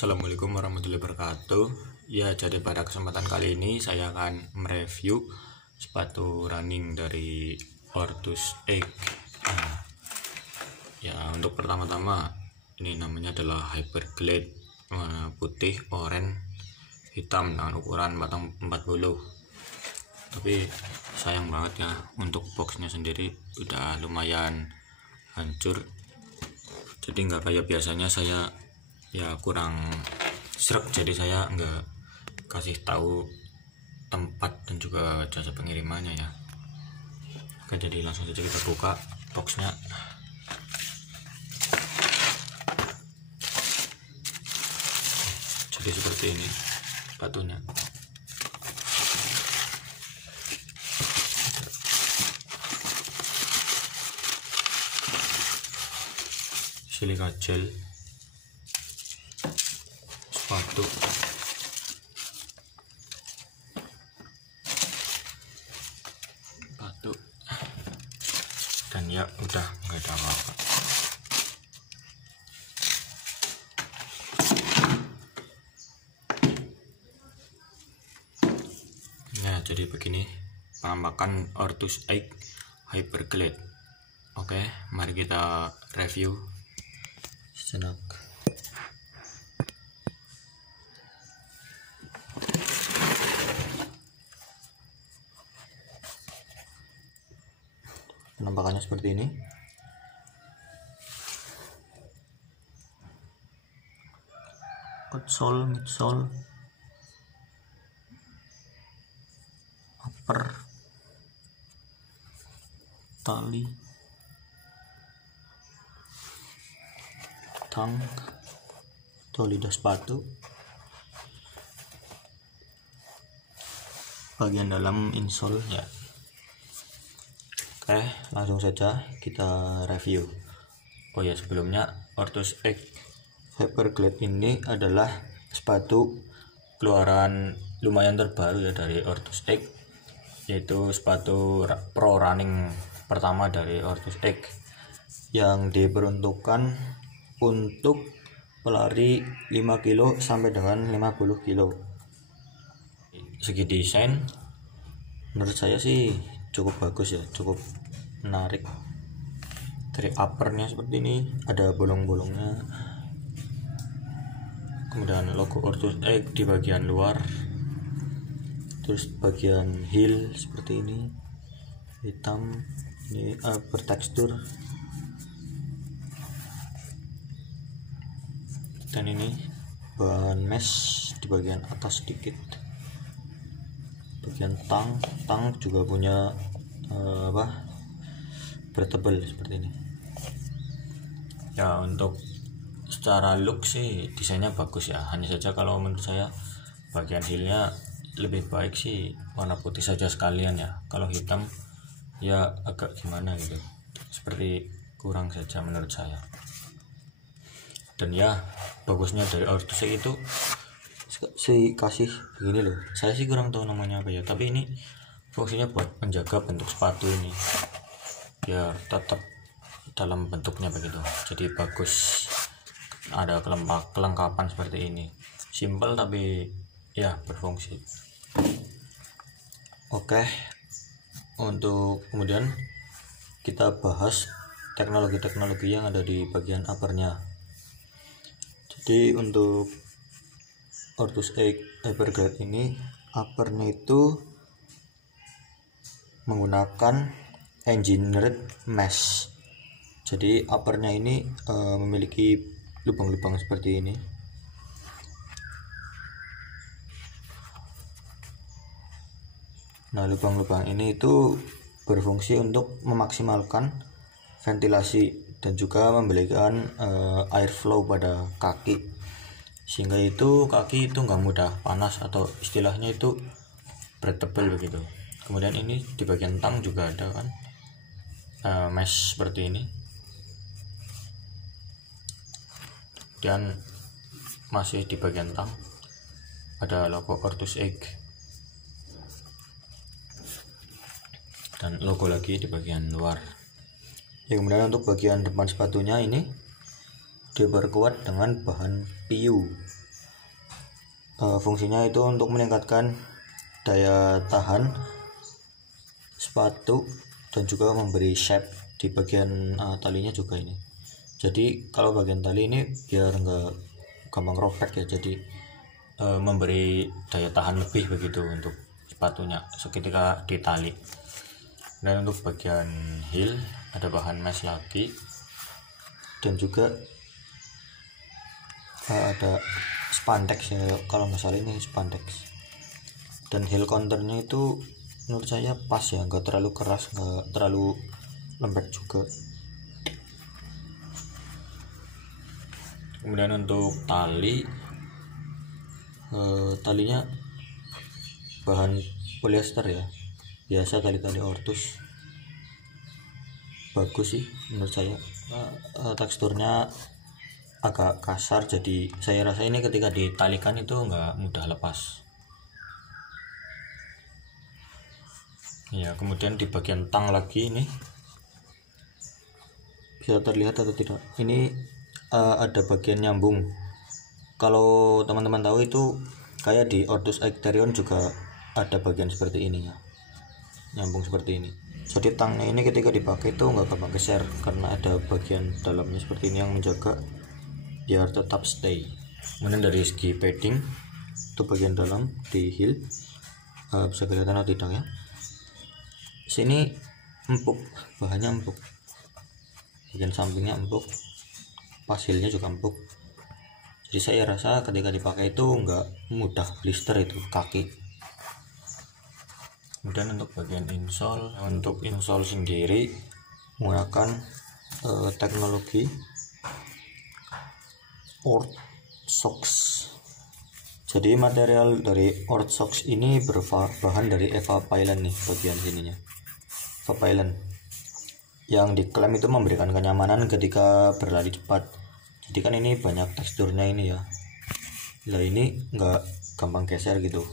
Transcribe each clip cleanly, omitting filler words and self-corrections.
Assalamualaikum warahmatullahi wabarakatuh. Ya, jadi pada kesempatan kali ini saya akan mereview sepatu running dari Ortus X. Ya, untuk pertama-tama ini namanya adalah Hyperglide, warna putih, oranye, hitam dengan ukuran batang 40. Tapi sayang banget ya, untuk boxnya sendiri udah lumayan hancur. Jadi nggak kayak biasanya saya ya kurang srek, jadi saya nggak kasih tahu tempat dan juga jasa pengirimannya ya. Oke, jadi langsung saja kita buka boxnya. Jadi seperti ini sepatunya. Silika gel sepatu, dan ya udah nggak ada apa-apa. Nah, jadi begini penampakan Ortus X Hyperglide. Oke, mari kita review sejenak. Penampakannya seperti ini. Outsole, midsole, upper, tali, tang, lidah sepatu, bagian dalam insole ya. Oke, langsung saja kita review. Oh ya, sebelumnya Ortus X Hyperglide ini adalah sepatu keluaran lumayan terbaru ya dari Ortus X, yaitu sepatu pro running pertama dari Ortus X yang diperuntukkan untuk pelari 5 kilo sampai dengan 50 kilo. Segi desain menurut saya sih cukup bagus ya, cukup menarik. Dari uppernya seperti ini, ada bolong-bolongnya, kemudian logo Ortus X di bagian luar, terus bagian heel seperti ini hitam, ini bertekstur, dan ini bahan mesh di bagian atas sedikit. Bagian tang juga punya breathable seperti ini ya. Untuk secara look sih desainnya bagus ya, hanya saja kalau menurut saya bagian heelnya lebih baik sih warna putih saja sekalian ya. Kalau hitam ya agak gimana gitu, seperti kurang saja menurut saya. Dan ya bagusnya dari Ortus itu sih kasih begini loh, saya sih kurang tahu namanya apa ya, tapi ini fungsinya buat menjaga bentuk sepatu ini biar tetap dalam bentuknya begitu. Jadi bagus, ada kelengkapan seperti ini, simple tapi ya berfungsi. Oke, untuk kemudian kita bahas teknologi-teknologi yang ada di bagian uppernya. Jadi untuk Ortus X Hyperglide ini uppernya itu menggunakan engineered mesh. Jadi uppernya ini memiliki lubang-lubang seperti ini. Nah, lubang-lubang ini itu berfungsi untuk memaksimalkan ventilasi dan juga memberikan airflow pada kaki, sehingga itu kaki itu nggak mudah panas, atau istilahnya itu breathable begitu. Kemudian ini di bagian tang juga ada kan mesh seperti ini, dan masih di bagian tang ada logo Ortus X dan logo lagi di bagian luar ya. Kemudian untuk bagian depan sepatunya ini diperkuat dengan bahan PU Fungsinya itu untuk meningkatkan daya tahan sepatu dan juga memberi shape di bagian talinya juga ini. Jadi kalau bagian tali ini biar nggak gampang robek ya, jadi memberi daya tahan lebih begitu untuk sepatunya seketika ditali. Dan untuk bagian heel ada bahan mesh lagi, dan juga ada spandex ya, kalau nggak salah ini spandex. Dan heel counternya itu menurut saya pas ya, nggak terlalu keras, nggak terlalu lembek juga. Kemudian untuk talinya bahan polyester ya, biasa tali-tali ortus, bagus sih menurut saya. Teksturnya agak kasar, jadi saya rasa ini ketika ditalikan itu nggak mudah lepas ya. Kemudian di bagian tang lagi ini, bisa terlihat atau tidak, ini ada bagian nyambung. Kalau teman-teman tahu itu kayak di Ortus Ecterion juga ada bagian seperti ini ya, nyambung seperti ini. Jadi tangnya ini ketika dipakai itu nggak gampang geser karena ada bagian dalamnya seperti ini yang menjaga biar tetap stay. Kemudian dari segi padding itu bagian dalam di heel, bisa kelihatan atau tidak ya, sini empuk, bahannya empuk, bagian sampingnya empuk, pas heelnya juga empuk. Jadi saya rasa ketika dipakai itu nggak mudah blister itu kaki. Kemudian untuk bagian insole, untuk insole sendiri menggunakan teknologi Orthox. Jadi material dari Orthox ini berbahan dari Evapylon nih, bagian sininya Evapylon yang diklaim itu memberikan kenyamanan ketika berlari cepat. Jadi kan ini banyak teksturnya ini ya, lah ini nggak gampang geser gitu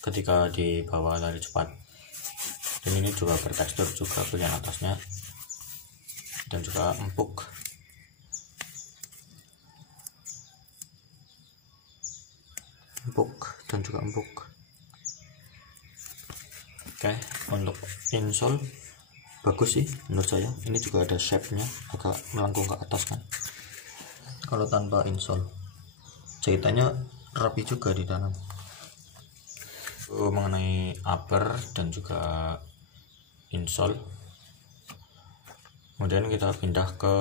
ketika dibawa lari cepat. Dan ini juga bertekstur juga bagian atasnya, dan juga empuk. Dan juga empuk. Oke, untuk insole bagus sih menurut saya. Ini juga ada shape-nya agak melengkung ke atas kan. Kalau tanpa insole, jahitannya rapi juga di dalam. Mengenai upper dan juga insole, kemudian kita pindah ke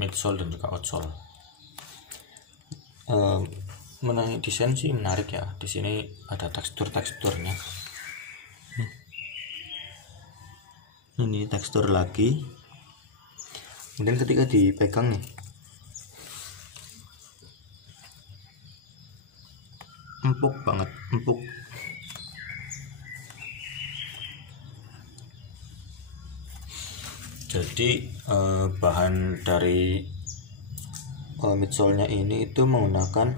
midsole dan juga outsole. Mengenai desain sih menarik ya, di sini ada teksturnya. Ini tekstur lagi. Kemudian ketika dipegang nih, empuk banget, empuk. Jadi bahan dari midsole-nya ini itu menggunakan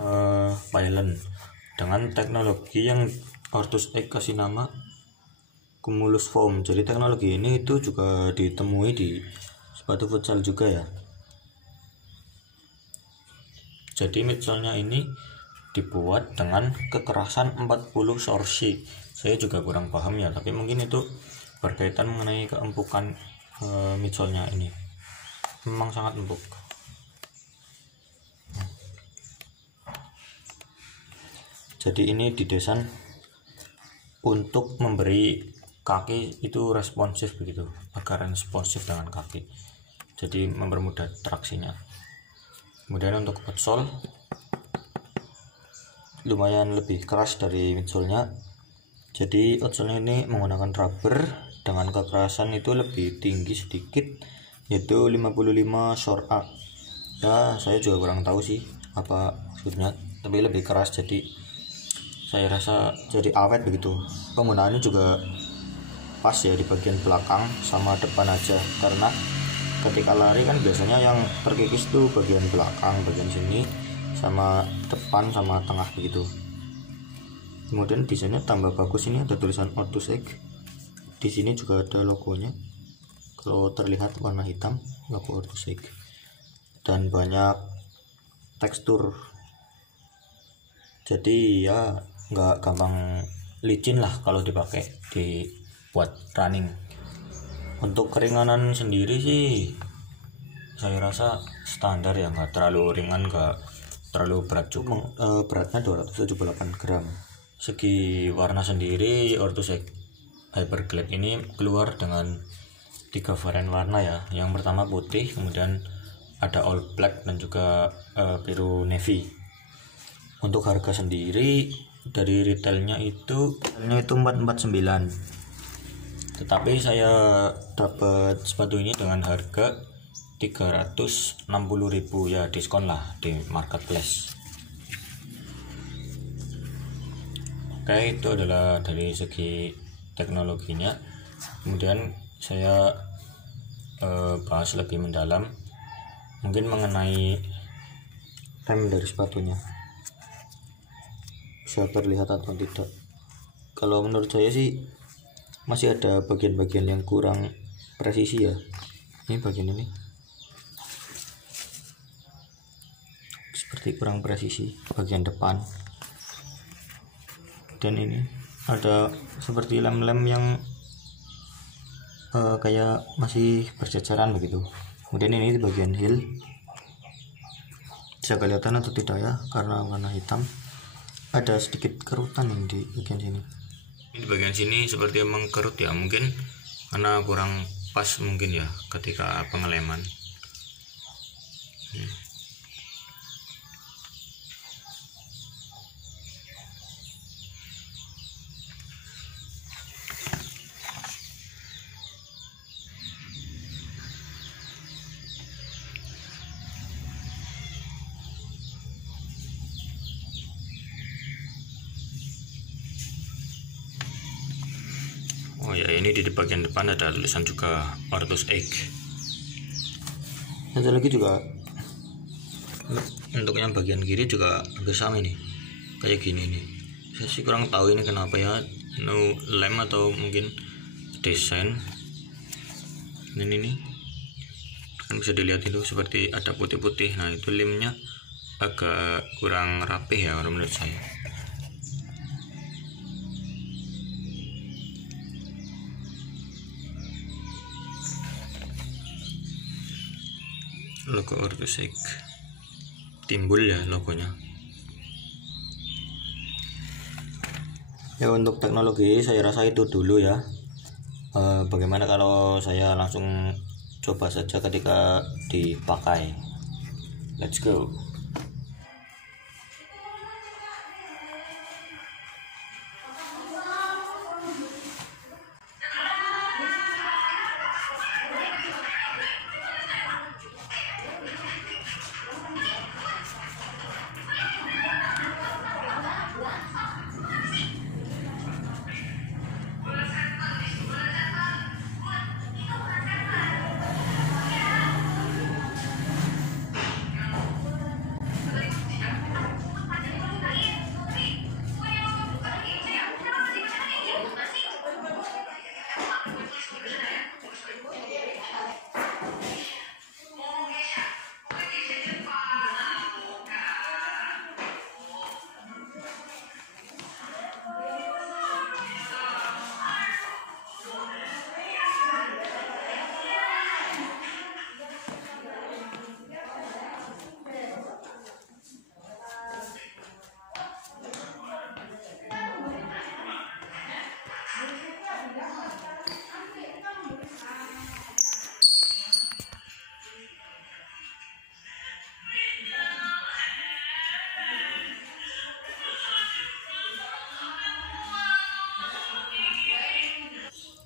pylon dengan teknologi yang Ortus X kasih nama Cumulus Foam. Jadi teknologi ini itu juga ditemui di sepatu futsal juga ya. Jadi midsole-nya ini dibuat dengan kekerasan 40 sorsi. Saya juga kurang paham ya, tapi mungkin itu berkaitan mengenai keempukan midsole-nya ini. Memang sangat empuk. Jadi ini didesain untuk memberi kaki itu responsif begitu, agar responsif dengan kaki, jadi mempermudah traksinya. Kemudian untuk outsole lumayan lebih keras dari midsole-nya. Jadi outsole ini menggunakan rubber dengan kekerasan itu lebih tinggi sedikit, yaitu 55 SOR-A. Ya saya juga kurang tahu sih apa maksudnya, tapi lebih keras, jadi saya rasa jadi awet begitu. Penggunaannya juga pas ya di bagian belakang sama depan aja, karena ketika lari kan biasanya yang terkikis tuh bagian belakang, bagian sini sama depan sama tengah begitu. Kemudian desainnya tambah bagus, ini ada tulisan Ortus X. Di sini juga ada logonya, kalau terlihat warna hitam, logo Ortus X. Dan banyak tekstur jadi ya nggak gampang licin lah kalau dipakai buat running. Untuk keringanan sendiri sih saya rasa standar ya, nggak terlalu ringan nggak terlalu berat juga. Beratnya 278 gram. Segi warna sendiri Ortus Hyperglide ini keluar dengan 3 varian warna ya. Yang pertama putih, kemudian ada all black dan juga biru navy. Untuk harga sendiri dari retailnya itu 449, tetapi saya dapat sepatu ini dengan harga 360.000 ya, diskon lah di marketplace. Oke, itu adalah dari segi teknologinya. Kemudian saya bahas lebih mendalam mungkin mengenai rem dari sepatunya, bisa terlihat atau tidak. Kalau menurut saya sih masih ada bagian-bagian yang kurang presisi ya. Ini bagian ini seperti kurang presisi bagian depan, dan ini ada seperti lem-lem yang kayak masih berjajaran begitu. Kemudian ini di bagian heel, bisa kelihatan atau tidak ya, karena warna hitam ada sedikit kerutan yang di bagian sini. Di bagian sini seperti emang kerut ya, mungkin karena kurang pas mungkin ya ketika pengeleman. Oh ya, ini di bagian depan ada tulisan juga Ortus Egg. Satu lagi juga untuk yang bagian kiri juga hampir sama nih, kayak gini nih. Saya sih kurang tahu ini kenapa ya, no lem atau mungkin desain. Ini nih kan bisa dilihat itu seperti ada putih-putih. Nah itu lemnya agak kurang rapih ya menurut saya. Logo Ortus Egg timbul ya logonya. Ya untuk teknologi saya rasa itu dulu ya. Bagaimana kalau saya langsung coba saja ketika dipakai? Let's go.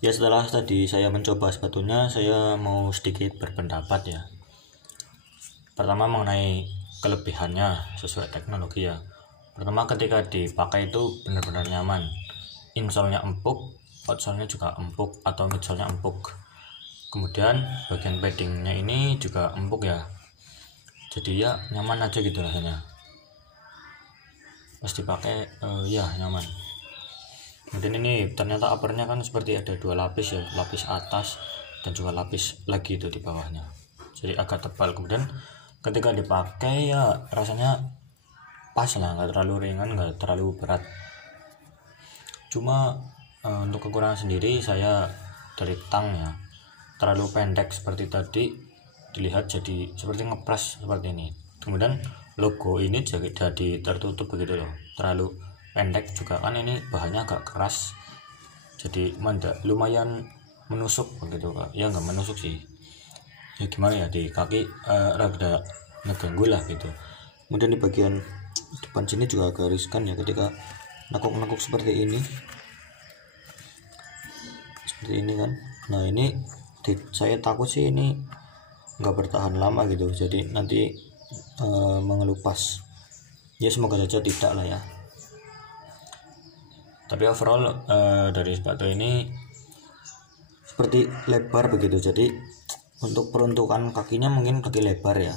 Ya setelah tadi saya mencoba sepatunya, saya mau sedikit berpendapat ya. Pertama mengenai kelebihannya sesuai teknologi ya. Pertama ketika dipakai itu benar-benar nyaman. Insole-nya empuk, outsole-nya juga empuk atau midsole-nya empuk. Kemudian bagian paddingnya ini juga empuk ya. Jadi ya nyaman aja gitu rasanya. Pas dipakai ya nyaman. Kemudian ini ternyata uppernya kan seperti ada 2 lapis ya, lapis atas dan juga lapis lagi itu di bawahnya, jadi agak tebal. Kemudian ketika dipakai ya rasanya pas lah, nggak terlalu ringan nggak terlalu berat. Cuma untuk kekurangan sendiri saya dari tangnya terlalu pendek seperti tadi, dilihat jadi seperti ngepres seperti ini. Kemudian logo ini jadi tertutup begitu loh, terlalu pendek juga kan, ini bahannya agak keras jadi lumayan menusuk begitu Kak. Ya nggak menusuk sih, ya gimana ya, di kaki rada ngeganggu lah gitu. Kemudian di bagian depan sini juga agak riskan ya ketika nekuk-nekuk seperti ini kan. Nah ini saya takut sih ini nggak bertahan lama gitu, jadi nanti mengelupas. Ya semoga saja tidak lah ya. Tapi overall dari sepatu ini seperti lebar begitu, jadi untuk peruntukan kakinya mungkin kaki lebar ya.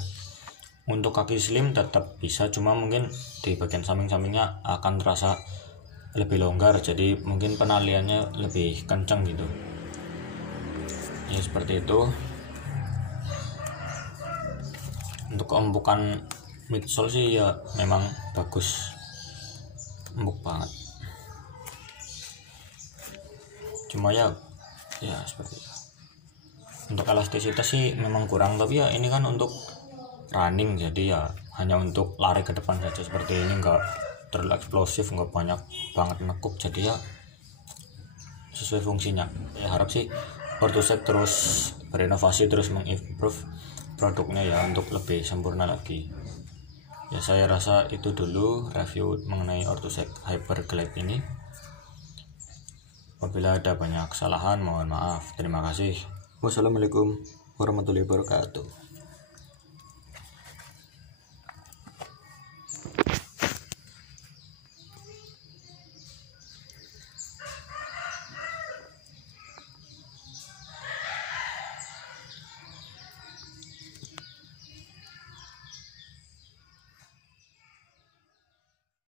Untuk kaki slim tetap bisa, cuma mungkin di bagian samping-sampingnya akan terasa lebih longgar, jadi mungkin penaliannya lebih kencang gitu ya, seperti itu. Untuk keempukan midsole sih ya memang bagus, empuk banget. Cuma ya seperti itu. Untuk elastisitas sih memang kurang, tapi ya ini kan untuk running, jadi ya hanya untuk lari ke depan saja seperti ini, enggak terlalu eksplosif, enggak banyak banget nekuk, jadi ya sesuai fungsinya. Ya harap sih Orthosec terus berinovasi, terus mengimprove produknya ya untuk lebih sempurna lagi. Ya saya rasa itu dulu review mengenai Orthosec Hyperglide ini. Apabila ada banyak kesalahan mohon maaf. Terima kasih. Wassalamualaikum warahmatullahi wabarakatuh.